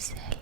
Selam.